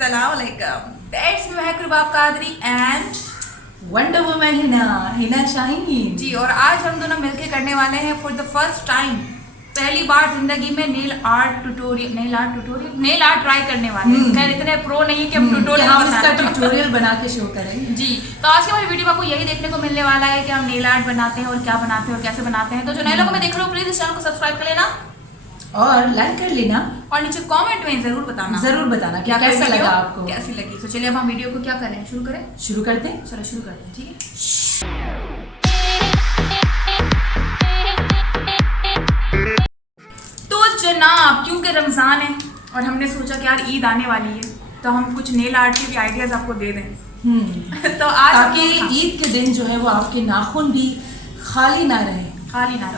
Assalamualaikum. That's me है Kurbab Qadri and wonder woman Hina Shaheen ji. और आज हम दोनों मिलके करने वाले हैं फॉर द फर्स्ट टाइम, पहली बार जिंदगी में नेल आर्ट ट्राई करने वाले हैं। खैर इतने प्रो नहीं कि हम ट्यूटोरियल बना के शो करें जी। तो आज की हमारी वीडियो में आपको यही देखने को मिलने वाला है कि हम नेल आर्ट बनाते हैं और क्या बनाते हैं और कैसे बनाते हैं। तो जो नए लोगों में देख रहे हो प्लीज इस चैनल को सब्सक्राइब कर लेना और लाइक कर लेना और नीचे कमेंट में जरूर बताना क्या कैसा लगा आपको, कैसी लगी। तो चलिए अब हम वीडियो को क्या करें, शुरू करते हैं। चलो शुरू करते हैं, ठीक है। तो जनाब क्योंकि रमजान है और हमने सोचा कि यार ईद आने वाली है तो हम कुछ नेल आर्ट के भी आइडियाज आपको दे दें। तो आज ताकि ईद के दिन जो है वो आपके नाखून भी खाली ना रहे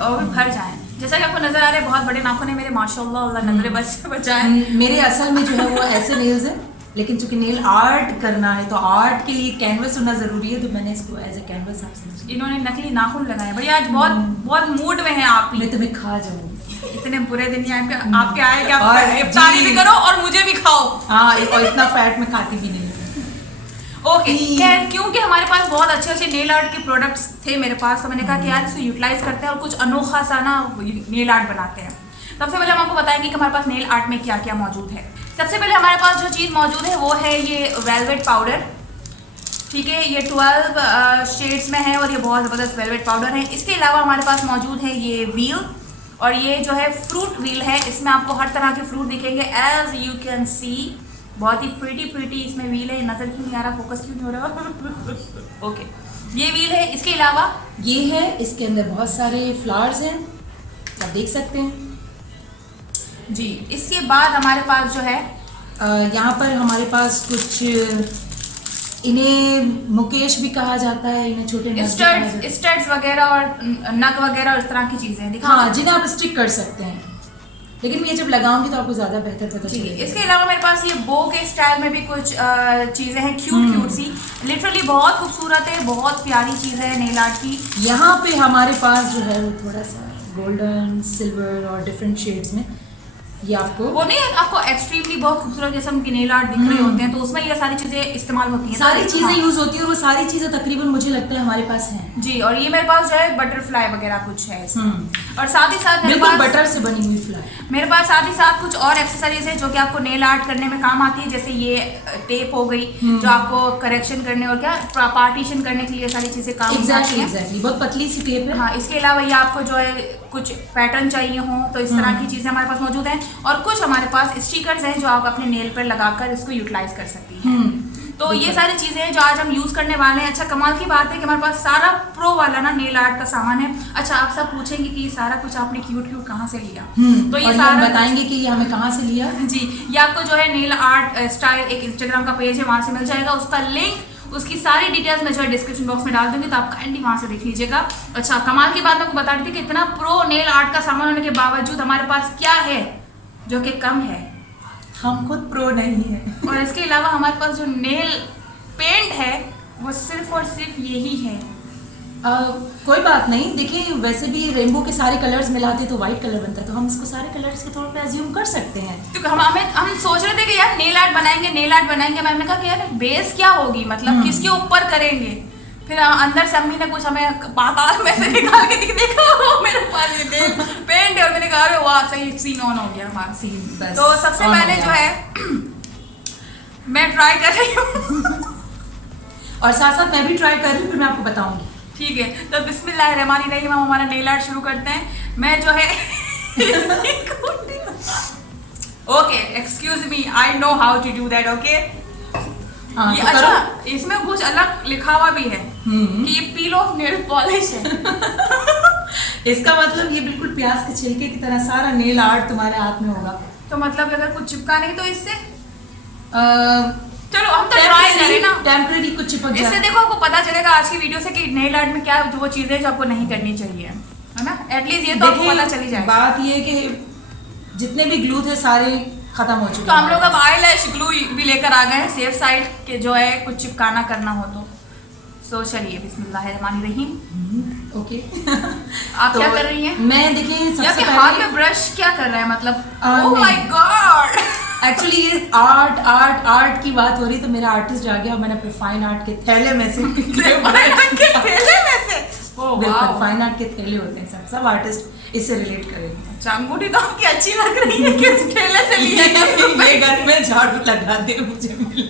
और भर जाए। जैसा कि आपको नजर आ रहा है बहुत बड़े नाखून है मेरे, माशाल्लाह अल्लाह नजरें बचाए। मेरे असल में जो है वो ऐसे नेल्स हैं, लेकिन चूंकि नेल आर्ट करना है तो आर्ट के लिए कैनवस होना जरूरी है, तो मैंने इसको एज ए कैनवस आप समझ। इन्होंने नकली नाखून लगाए। भैया आज बहुत मूड में है आप। मैं तुम्हें खा जाऊंगी। इतने बुरे दिन आपके आए कि आप इफ्तारी भी करो और मुझे भी खाओ। हाँ, और इतना फैट में खाती भी नहीं। ओके खैर, क्योंकि हमारे पास बहुत अच्छे नेल आर्ट के प्रोडक्ट्स थे मेरे पास, तो मैंने कहा कि यार इसको यूटिलाइज करते हैं और कुछ अनोखा सा ना नेल आर्ट बनाते हैं। सबसे पहले हम आपको बताएंगे कि हमारे पास नेल आर्ट में क्या क्या मौजूद है। सबसे पहले हमारे पास जो चीज़ मौजूद है वो है ये वेलवेट पाउडर, ठीक है। ये 12 शेड्स में है और ये बहुत ज़बरदस्त वेलवेट पाउडर है। इसके अलावा हमारे पास मौजूद है ये व्हील, और ये जो है फ्रूट व्हील है। इसमें आपको हर तरह के फ्रूट दिखेंगे एज यू कैन सी। बहुत ही प्रीटी इसमें व्हील है। नजर क्यों नहीं आ रहा, फोकस क्यों नहीं हो रहा। ओके ये व्हील है। इसके अलावा ये है, इसके अंदर बहुत सारे फ्लावर्स हैं, आप देख सकते हैं जी। इसके बाद हमारे पास जो है यहाँ पर हमारे पास कुछ, इन्हें मुकेश भी कहा जाता है, इन्हें छोटे स्टड्स वगैरह और नग वगैरह और इस तरह की चीजें दिखा, हाँ, जिन्हें आप स्टिक कर सकते हैं। लेकिन ये जब लगाऊंगी तो आपको ज्यादा बेहतर पता चलेगा। इसके अलावा मेरे पास ये बो के स्टाइल में भी कुछ चीजें हैं, क्यूट सी, लिटरली बहुत खूबसूरत है, बहुत प्यारी चीज है नेल आर्ट की। यहाँ पे हमारे पास जो है वो थोड़ा सा गोल्डन, सिल्वर और डिफरेंट शेड्स में ये आपको वो नहीं है, आपको एक्सट्रीमली बहुत खूबसूरत जैसे हम नेल आर्ट दिख रहे होते हैं तो उसमें ये सारी चीजें इस्तेमाल होती हैं, सारी चीजें यूज होती है और वो सारी चीजें तकरीबन मुझे लगता है हमारे पास हैं जी। और ये मेरे पास जो है बटरफ्लाई वगैरह कुछ है और साथ ही साथ मेरे पास बटर से बनी हुई फ्लाई। मेरे पास साथ ही साथ कुछ और एक्सेसरीज है जो कि आपको नेल आर्ट करने में काम आती है। जैसे ये टेप हो गई जो आपको करेक्शन करने और क्या पार्टीशन करने के लिए सारी चीजें काम आती हैं। एग्जैक्टली, बहुत पतली सी टेप है। हाँ, इसके अलावा ये आपको जो है कुछ पैटर्न चाहिए हो तो इस तरह की चीजें हमारे पास मौजूद हैं। और कुछ हमारे पास स्टिकर्स हैं जो आप अपने नेल पर लगाकर इसको यूटिलाइज कर सकती हैं। तो ये सारी चीजें हैं जो आज हम यूज करने वाले हैं। अच्छा कमाल की बात है कि हमारे पास सारा प्रो वाला ना नेल आर्ट का सामान है। अच्छा आप सब पूछेंगे कि ये सारा कुछ आपने क्यूट कहाँ से लिया, तो ये सारा बताएंगे कि ये हमें कहाँ से लिया जी। ये आपको जो है नेल आर्ट स्टाइल एक इंस्टाग्राम का पेज है, वहां से मिल जाएगा। उसका लिंक, उसकी सारी डिटेल्स मैं जो है डिस्क्रिप्शन बॉक्स में डाल दूंगी, तो आप काइंडली वहां से देख लीजिएगा। अच्छा कमाल की बात मैं आपको बता रही थी कि इतना प्रो नेल आर्ट का सामान होने के बावजूद हमारे पास क्या है जो कि कम है, हम खुद प्रो नहीं है। और इसके अलावा हमारे पास जो नेल पेंट है वो सिर्फ और सिर्फ यही है। कोई बात नहीं, देखिए वैसे भी रेनबो के सारे कलर्स मिलाते तो व्हाइट कलर बनता है, तो हम इसको सारे कलर्स के तौर पे अज्यूम कर सकते हैं। तो हम सोच रहे थे कि यार नेल आर्ट बनाएंगे। मैंने कहा कि यार बेस क्या होगी, मतलब किसके ऊपर करेंगे। फिर अंदर से अम्मी ने कुछ हमें पाताल में से निकाल के देखा मेरे पास ये नेल पेंट है और मैंने कहा वाह सही, सीन ऑन हो गया हमारा सीन। तो सबसे पहले जो है मैं ट्राई कर रही हूँ और साथ साथ मैं भी ट्राई कर रही हूँ, फिर मैं आपको बताऊंगी, ठीक है। तो बिस्मिल्लाहिर्रहमानिर्रहीम, हम हमारा नेल आर्ट शुरू करते हैं। मैं जो है okay excuse me, I know how to do that. Okay ये तो अच्छा इसमें कुछ अलग लिखा हुआ भी है कि ये पील ऑफ नेल पॉलिश है। इसका मतलब ये बिल्कुल प्याज के छिलके की तरह सारा नेल आर्ट तुम्हारे हाथ में होगा। तो मतलब अगर कुछ चिपका नहीं तो इससे चलो हम तो ट्राई करें ना, टेम्परेरी कुछ चिपक जाए। इससे देखो आपको पता चलेगा आज की वीडियो से कि नेल आर्ट में क्या वो चीजें जो आपको नहीं करनी चाहिए, है ना। एटलीस्ट ये तो आपको पता चली जाए। बात ये कि जितने भी ग्लू थे सारे खत्म हो चुके। तो हम लोग अब आईलैश ग्लू भी लेकर आ गए हैं सेफ साइड के, जो है कुछ चिपकाना करना हो तो। सो चलिए बिस्मिल्लाहिर्रहमानिर्रहीम। ओके आप क्या कर रही हैं? मैं देखिए सबसे पहले हाथ में ब्रश क्या कर रहा है, मतलब ओह माय गॉड एक्चुअली ये आर्ट की बात हो रही तो मेरा आर्टिस्ट आ गया और मैंने अपने फाइन आर्ट के थैले में से बिल्कुल फाइन आर्ट के थैले होते हैं सब आर्टिस्ट इससे रिलेट करेंगे। अंगूठी तो आपकी अच्छी लग रही है, किस ठेले से ली है? ये घर में झाड़ू लगा दे मुझे मिले।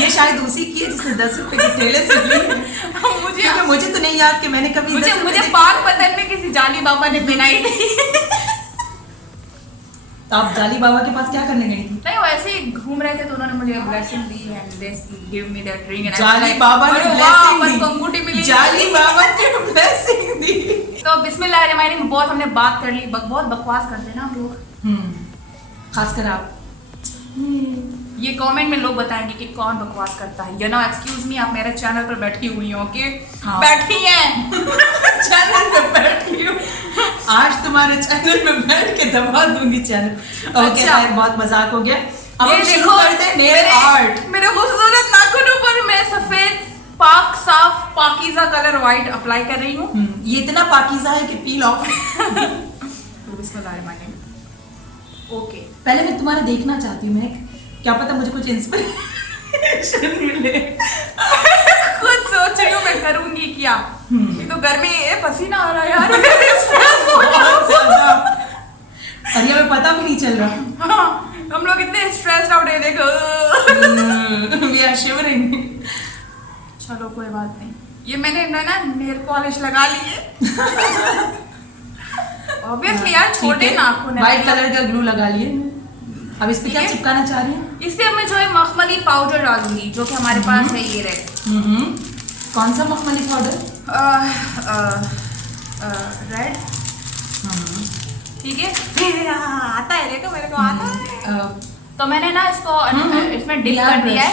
ये शायद उसी की है जिसने 10 रुपए के ठेले से ली है। मुझे तो नहीं याद कि मैंने कभी मुझे पाक पतन में किसी जाली बाबा ने पहनाई थी। तो आप जाली बाबा के पास क्या करने गई थी? नहीं, वो ऐसे ही घूम रहे थे तो उन्होंने मुझे blessing the and they give me that ring and जाली बाबा ने ब्लेसिंग दी, अंगूठी मिली, जाली बाबा ने ब्लेसिंग दी। तो बिस्मिल्लाहिर्रहमानिर्रहीम, बहुत हमने बात कर ली, बहुत बकवास करते हैं ना हम लोग, खासकर आप। ये कमेंट में लोग बताएंगे कि कौन बकवास करता है। यू नो एक्सक्यूज मी, आप मेरे चैनल पर बैठी हुई हो, ओके? हाँ। बैठी हैं चैनल पे बैठी हूँ, आज तुम्हारे चैनल पे बैठ के दबा दूंगी चैनल। ओके यार, बहुत मजाक हो गया। अब हम शुरू करते हैं नेल आर्ट। मेरे खूबसूरत नाखूनों पर मैं सफेद पाक साफ पाकीज़ा कलर व्हाइट अप्लाई कर रही हूँ। ये इतना पाकीज़ा है कि पील ऑफ। ओके, पहले मैं तुम्हारा देखना चाहती हूँ, मैं क्या पता मुझे कुछ इंस्पिरेशन मिले। खुद सोच रही हूँ मैं करूंगी क्या। ये तो गर्मी है, पसीना आ रहा है यार। और ये हमें पता भी नहीं चल रहा। हाँ, हम लोग इतने स्ट्रेस्ड आउट है, देखो। We are shivering। चलो कोई बात नहीं, ये मैंने ना नेल पॉलिश लगा ली है। ऑब्वियसली यार, छोटे नाखून है। व्हाइट कलर का ग्लू लगा लिए। अब इस पे क्या चिपकाना चाह रही हैं? इस पे मैं जो है मखमली पाउडर डालूंगी, जो कि हमारे पास है, ये रहे। कौन सा मखमली पाउडर? रेड। ठीक है, आता है, देखो मेरे को आता है। तो मैंने ना इसको इसमें डिप कर दिया है,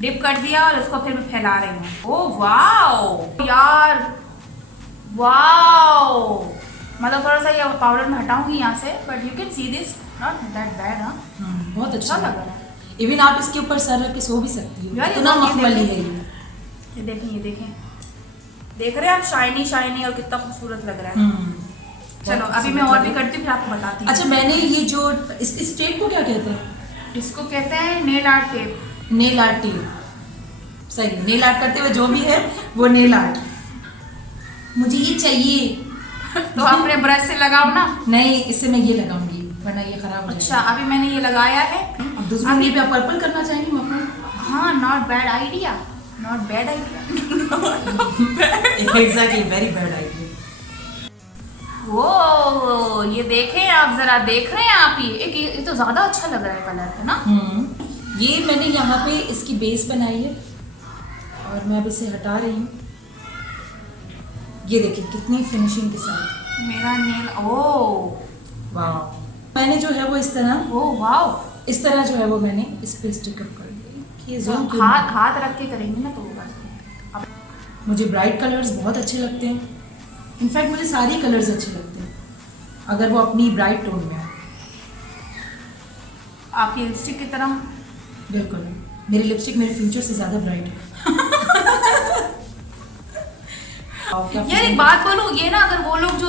डिप कर दिया और इसको फिर मैं फैला रही हूँ। ओह वाओ यार, वाओ, मतलब थोड़ा सा ये पाउडर में हटाऊंगी यहाँ से, but you can see this, not that bad. हाँ, बहुत अच्छा लग रहा है। इवन आप इसके ऊपर सर रख के सो भी सकती हो, यार इतना मखमली है ये। देखें, ये देखें, देख रहे हैं आप, शाइनी शाइनी और कितना खूबसूरत लग रहा है। चलो अभी मैं और भी करती हूँ, फिर आपको बताती हूँ। अच्छा, मैंने ये जो इस टेप को क्या कहते हैं? इसको कहते हैं nail art tape. Nail art tape, सही। नेल आर्ट करते हुए जो भी है वो नेल आर्ट। मुझे ये चाहिए। तो अपने ब्रश से लगाओ ना। नहीं, इससे मैं ये लगाऊंगी वरना ये खराब हो जाएगा। अच्छा, अभी मैंने ये लगाया है। अब दूसरी नील पे आप पर्पल करना चाहेंगी मखमल? हाँ, not bad idea, not bad idea. Exactly, very bad idea. वो ये देखें आप, जरा देख रहे हैं आप, ये तो ज्यादा अच्छा लग रहा है कलर, है ना? ये मैंने यहाँ पे इसकी बेस बनाई है और मैं अब इसे हटा रही हूँ। ये देखिए कितनी फिनिशिंग के साथ मेरा नेल। ओह वाह, मैंने जो है वो इस तरह, ओह वाओ, इस तरह जो है वो मैंने इस पे स्टिक अप कर दिया। ये तो हाथ रख के करेंगे ना तो होगा। मुझे ब्राइट कलर्स बहुत अच्छे लगते हैं। इनफैक्ट मुझे सारे कलर्स अच्छे लगते हैं अगर वो अपनी ब्राइट टोन में हो। आपकी लिपस्टिक की तरह। बिल्कुल, मेरी लिपस्टिक मेरे फ्यूचर से ज़्यादा ब्राइट है। यार एक बात बोलूं, ये ना अगर वो लोग जो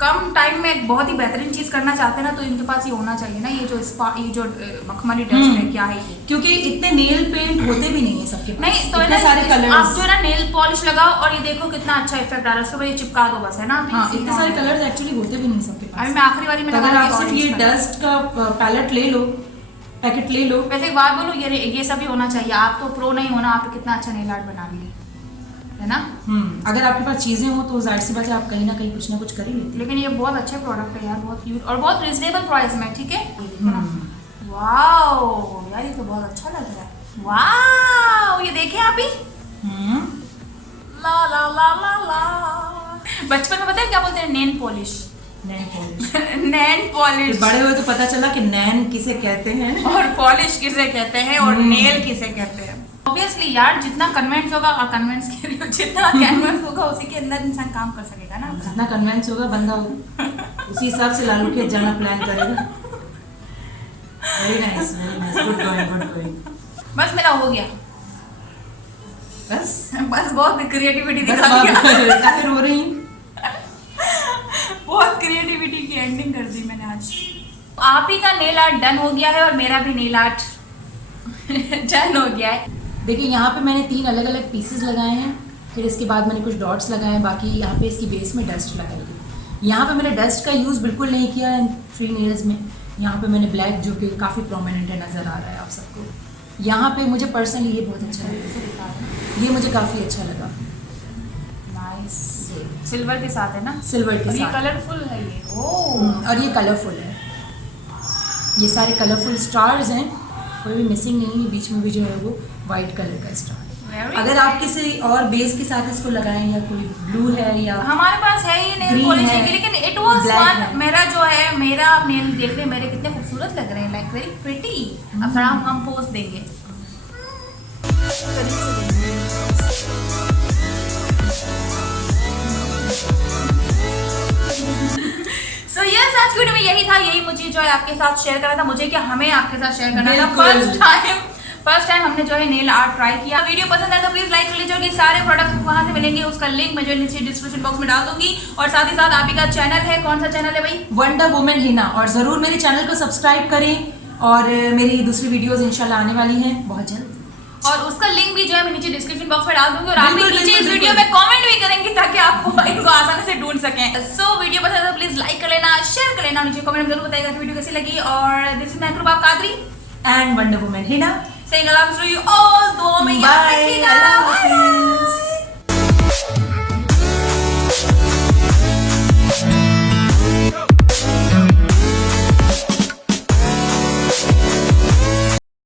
कम टाइम में बहुत ही बेहतरीन चीज करना चाहते हैं ना, तो इनके पास ये होना चाहिए ना, ये जो मखमली डस्ट है, क्या है ये? क्योंकि इतने नेल पेंट होते भी नहीं है सबके पास। नहीं तो इतने सारे कलर्स, आप जो है ना नेल पॉलिश लगाओ और ये देखो कितना अच्छा इफेक्ट आ रहा है, उसके बाद ये चिपका दो बस, है ना? हाँ, इतने सारे कलर्स एक्चुअली होते भी नहीं सबके पास। अभी मैं आखिरी वाली में अगर आप सिर्फ ये डस्ट का पैलेट ले लो, पैकेट ले लो। वैसे एक बात बोलूं, ये सब भी होना चाहिए। आप तो प्रो नहीं होना, आप कितना अच्छा नेल आर्ट बना लिए, है ना? अगर आपके पास चीजें हो तो जाहिर सी बात है आप कहीं ना कहीं कुछ ना कुछ कर ही लेते। लेकिन ये बहुत अच्छे प्रोडक्ट है यार, बहुत क्यूट और बहुत रीजनेबल प्राइस में, ठीक है? ये देखो ना, वाओ यार, ये तो बहुत अच्छा लग रहा है। वाओ, ये देखें आप ही। ला ला ला ला ला। बचपन में पता है क्या बोलते हैं? नैन पॉलिश। नैन पॉलिश। नैन पॉलिश। बड़े हुए तो पता चला कि नैन किसे कहते हैं और पॉलिश किसे कहते हैं और नेल किसे कहते हैं। ऑब्वियसली यार, जितना कन्वेंस होगा, जितना कैनवस होगा उसी के अंदर इंसान काम कर सकेगा ना। जितना कन्वेंस होगा बंदा उसी हिसाब से लालू के जाना प्लान करेगा। Very nice, good going. बस मेरा हो गया, बस बहुत क्रिएटिविटी दिखा दिया। फिर हो रही बहुत क्रिएटिविटी की एंडिंग कर दी मैंने आज। आप ही का नेल आर्ट डन हो गया है और मेरा भी नेल आर्ट डन हो गया है। देखिए यहाँ पे मैंने 3 अलग अलग पीसेस लगाए हैं, फिर इसके बाद मैंने कुछ डॉट्स लगाए हैं, बाकी यहाँ पे इसकी बेस में डस्ट लगाई है। यहाँ पे मैंने डस्ट का यूज़ बिल्कुल नहीं किया है 3 नेल्स में। यहाँ पे मैंने ब्लैक जो कि काफ़ी प्रोमिनेंट है, नज़र आ रहा है आप सबको। यहाँ पे मुझे पर्सनली ये बहुत अच्छा लगा, ये मुझे काफ़ी अच्छा लगा। नाइस, सिल्वर के साथ है ना, सिल्वर के और ये साथ कलरफुल है ये। ओह, और ये कलरफुल है, ये सारे कलरफुल स्टार्स हैं, कोई भी मिसिंग नहीं है। बीच में भी जो है वो वाइट कलर का स्टार। अगर आप किसी और बेस के साथ इसको लगाएं, या कोई ब्लू है या हमारे पास है ही नेल Green पॉलिश है, की, लेकिन इट वाज black फन। है। मेरा जो है, मेरा आप नेल देख रहे हैं, मेरे कितने खूबसूरत लग रहे हैं, लाइक वेरी प्रिटी। अब थोड़ा हम पोज देंगे। सो यस, आज की वीडियो में यही था, यही मुझे जो है आपके साथ शेयर करना था, मुझे क्या हमें आपके साथ शेयर करना था। फर्स्ट टाइम हमने जो है नेल आर्ट ट्राई किया। वीडियो पसंद आए तो प्लीज लाइक कर लीजिए, और ये सारे प्रोडक्ट्स कहाँ से मिलेंगे उसका लिंक मैं जो नीचे डिस्क्रिप्शन बॉक्स में डाल दूंगी। और साथ ही साथ आप ही का चैनल है, कौन सा चैनल है भाई? Wonder woman Hina. और ज़रूर मेरे चैनल को सब्सक्राइब करें, और मेरी दूसरी वीडियोस इंशाल्लाह आने वाली हैं बहुत जल्द। और उसका लिंक भी जो है मैं नीचे डिस्क्रिप्शन बॉक्स में डाल दूंगी, और आप बिल्कुल, नीचे इस बिल्कुल, वीडियो में कमेंट भी करेंगे ताकि आपको इनको आसानी से ढूंढ सकें। सो वीडियो पसंद है तो प्लीज लाइक कर लेना, शेयर कर लेना, नीचे कमेंट में जरूर बताइएगा कि वीडियो कैसी लगी। और this is Mehbooba Qadri and wonder woman Hina saying I love you all, दुआओं में याद Bye. रखिएगा।